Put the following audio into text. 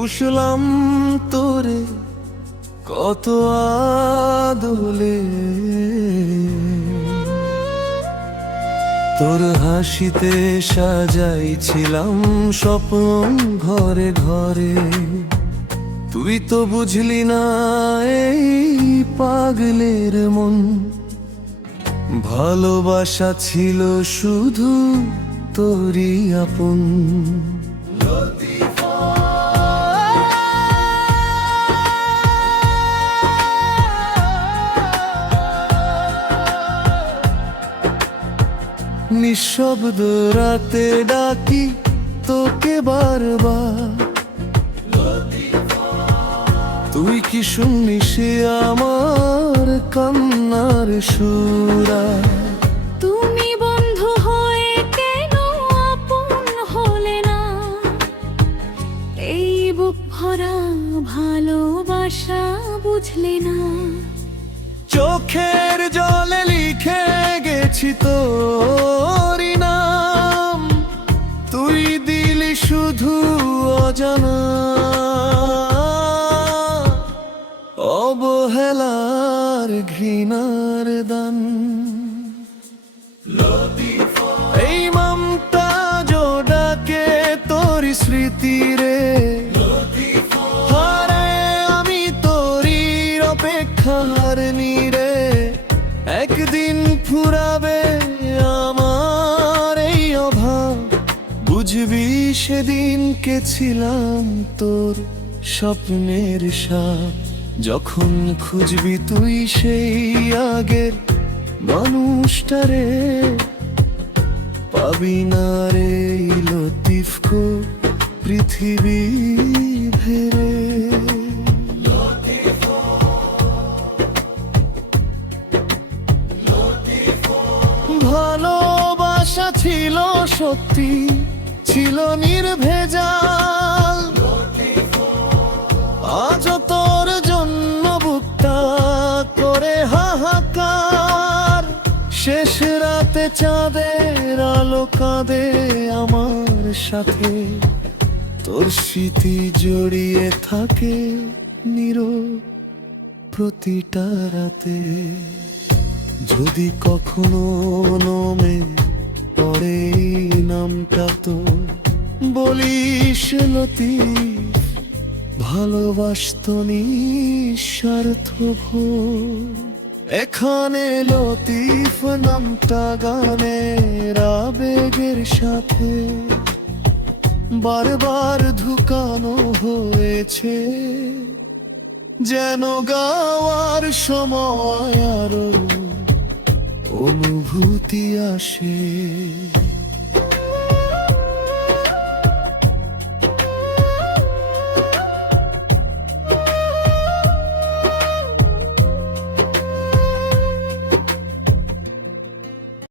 পুষলাম তোরে কত আদলে, তোর হাসিতে সাজাইছিলাম স্বপ্ন ঘরে ঘরে। তুই তো বুঝলি না এই পাগলের মন, ভালোবাসা ছিল শুধু তোরই আপন। নিঃশব্দ রাতে ডাকি তোকে বারবার, তুই কি শুনলি সে আমার কান্নার সুরা? তুমি বন্ধু হয়ে কেন আপন হলে না? এই বুক ভরা ভালোবাসা বুঝলে না? চোখের জলে লিখে গেছি তোরই নাম, তুই দিলি শুধু অজানা। অবহেলার ঘৃণার দান, এই মমতা জোড়াকে তোর স্মৃতি রে। হারায় আমি তোরই অপেক্ষার নীরে, একদিন ফুরাবে আমার এই অভাব। বুঝবি সেদিন কে ছিলাম তোর স্বপ্নের সাপ, যখন খুঁজবি তুই সেই আগের মানুষটারে। পাবি না রে লতিফ কো পৃথিবী ভেরে। ভালোবাসা ছিল সত্যি, ছিল নির্ভেজাল, আজ তোর জন্য বুকটা করে হাহাকার। শেষ রাতে চাঁদের আলো কাঁদে আমার সাথে, তোর স্মৃতি জড়িয়ে থাকে নীরব প্রতিটা রাতে। যদি কখনো নমে পড়ে নামটা তো বলিস লতিফ, ভালোবাসত নিঃস্বার্থ ভোর। এখানে লতিফ নামটা গানের আবেগের সাথে বারবার ধুকানো হয়েছে, যেন গাওয়ার সময় আরো অনুভূতি আসে।